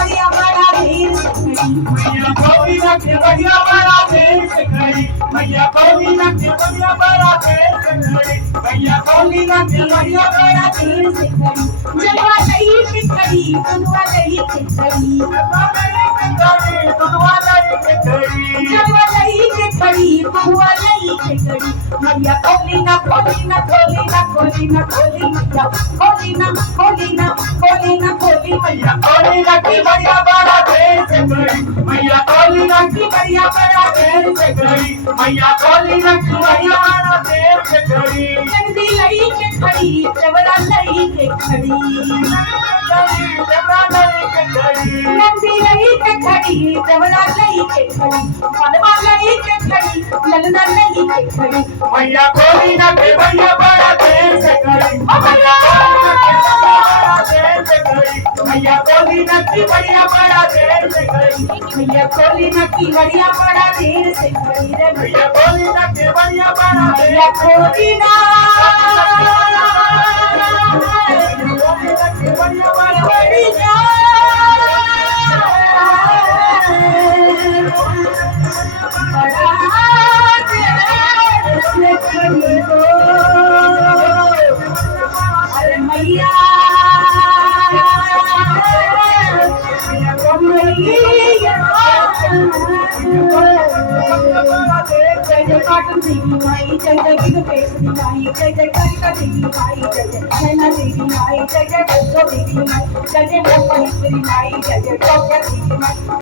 बढ़िया बड़ा देर से खड़ी मैया गौरी ना के बढ़िया बड़ा देर से खड़ी मैया गौरी ना के बढ़िया बड़ा देर से खड़ी मैया गौरी ना के बढ़िया बड़ा देर से खड़ी जलवा नहीं के खड़ी दुधवा नहीं के खड़ी दुधवा नहीं के खड़ी दुधवा नहीं के खड़ी जलवा नहीं के खड़ी दुधवा नहीं के खड़ी मैया खोली ना खोली ना खोली ना खोली ना खोली मैया खोली ना खोली ना खोली ना खोली मैया मैया गौरी ना के बढ़िया बड़ा देर से खड़ी मैया गौरी ना के बढ़िया बड़ा देर से खड़ी मैया गौरी ना के बढ़िया बड़ा देर से खड़ी नंदी लई के खड़ी जवरा लई के खड़ी जबरा नहीं के खड़ी नंदी लई के खड़ी जवरा लई के खड़ी मनवा लई के खड़ी ललना लई के खड़ी मैया गौरी ना के बढ़िया बड़ा देर से खड़ी मैया गौरी ना के बढ़िया बड़ा देर से खड़ी मैया खोली ना की बढ़िया बड़ा देर से खड़ी रे मैया गौरी ना के बढ़िया बड़ा देर मैया खोली ना बढ़िया अरे मैया जय जय काटन देवी माई जय जय गिर पेशनी माई जय जय कालिका देवी माई जय जय नैना देवी माई जय जय भोग देवी माई जय जय भोगेश्वरी माई जय जय चौकिया देवी माई